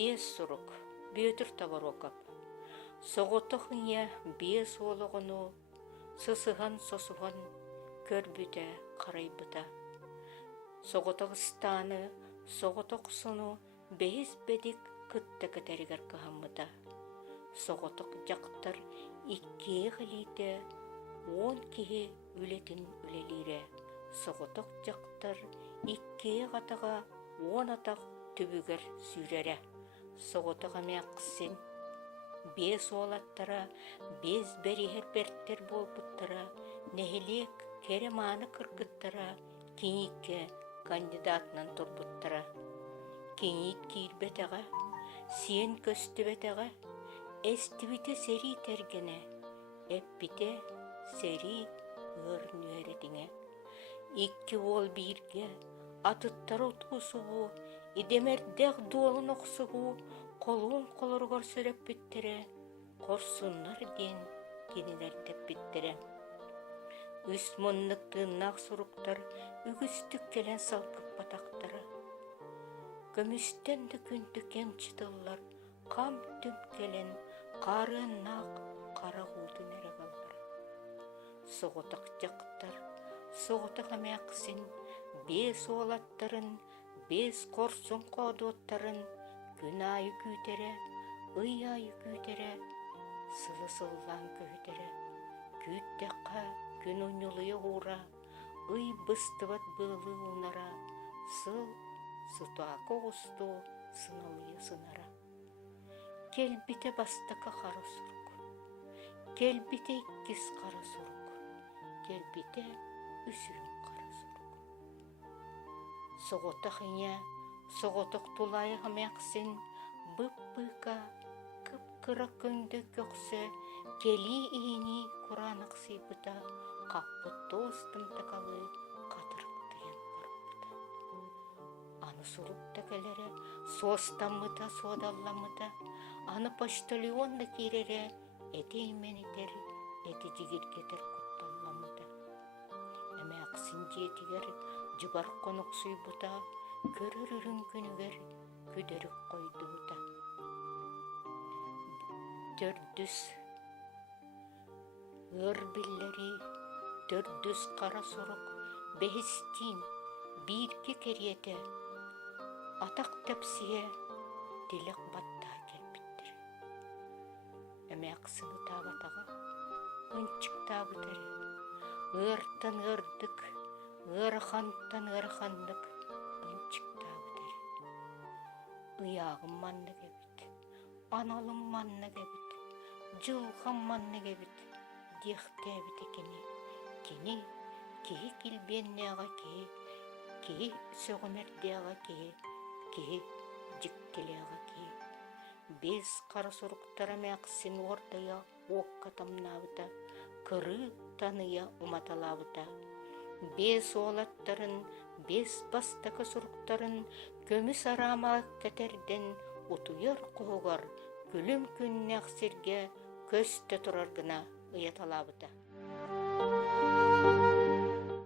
Бес сурук, бөтір табарокап. Соғытықыне бес олығыну, сысыған сосуған көрбіте қарайбыта. Соғытық станы, соғытық сұну, бейіз бедік күтті кәтәрігер кығамыта. Соғытық жақтар икке ғылейді, 10 кеге үлетін үлелері. Соғытық жақтар икке ғатыға 10 атақ түбігер сүйрері. Соғытық әмәқсен, бес олаттара, бес бәрігер бәрттер болбыттара, нәхелек кереманы кіргіттара, кенекке кандидатынан тұрбыттара. Кенет кейірбетіға, сен көстібетіға, әстібіте сәрі тәргені, әппіте сәрі өрін өретіңе. Икки ол бірге, атыттар отқысығы, идемердеғ дуалын оқсығы, қолуын қолырғыр сөреп біттірі, қорсынлар ден кенелердеп біттірі. Үс мұннықтығынақ сұруқтар, үгістік келен салқып батақтары. Көмістен күнді кем чытылар, қам түм келен, қарынақ қара ғудын әрі қалдар. Соғытық жақтар, соғытық әмәқсін, бес олаттарын, бес қорсын қодуаттарын, күн айы күйтере, ый айы күйтере, сылы-сыллан күйтере, күйттеққа күн ұнылыя ұра, ый бұстыват бұлы ұнара, сыл сұтуақы ұсту сынылыя сынара. Келбіте бастықы қара сұрық, келбіте иккіз қара сұрық, келбіте үсігін қара сұрық. Соғытық ине, соғытық тулайы ғымәқсін, бұп-бұқа, кып-кыра күнді көксі, кели иіні құранық сыйбыта, қақпы достым тақалы қатырықтыен барбыта. Аны сұруп тәкелері, состамыта, содалламыта, аны почтальонды керері, әтеймен етер, әті жігір кетер құтталламыта. Әмәқсін жетігер, жыбар қонық сүйбыта, көрір үрін күнігер, күдерік қойды бұта. Төрдүс өрбілері, төрдүс қара сұрық, бәхістен, бірке кереті, атақ тәпсіе, делік батта келбіттір. Әмәқсіні табатаға, үнчік табытыры, ұрттан ұрдық, ұрхантан ұрхандық, үнчік табытыры. Ұяғым манны кебіт, аналым манны кебіт, жылғым манны кебіт, дехте бит кені килбеннеға ки сөғімердеға ки жіктелеға ки. Без қара сұрықтара мәқсін ордая оққа тамнабыта, кыры таныя уматалабыта. Без олаттарын, без бастақы сұрықтарын, көміс арама кәтерден ұтуер қоғар, күлім күннәқ серге көсті тұраргына ұяталабыта.